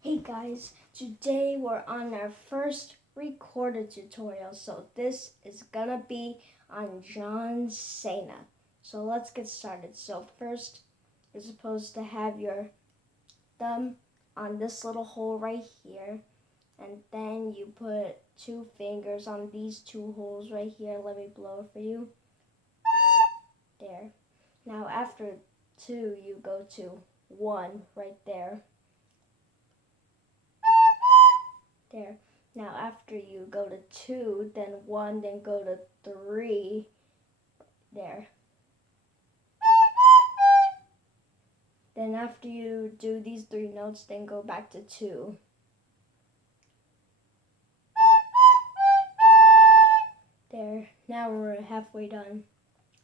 Hey guys, today we're on our first recorder tutorial, so this is gonna be on Cena. So let's get started. So first, you're supposed to have your thumb on this little hole right here, and then you put two fingers on these two holes right here. Let me blow it for you. There. Now after two, you go to one right there. There. Now after you go to two, then one, then go to three. There. Then after you do these three notes, then go back to two. There. Now we're halfway done.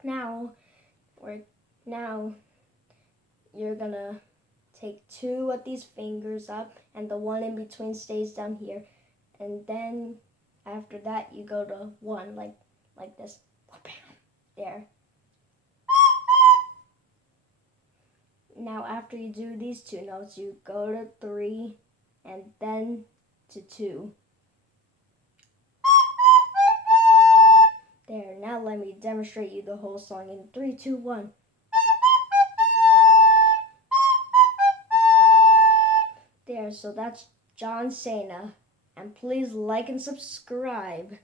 Now you're gonna take two of these fingers up, and the one in between stays down here. And then after that, you go to one, like this. There. Now after you do these two notes, you go to three and then to two. There, now let me demonstrate you the whole song in 3, 2, 1. There, so that's Cena. And please like and subscribe.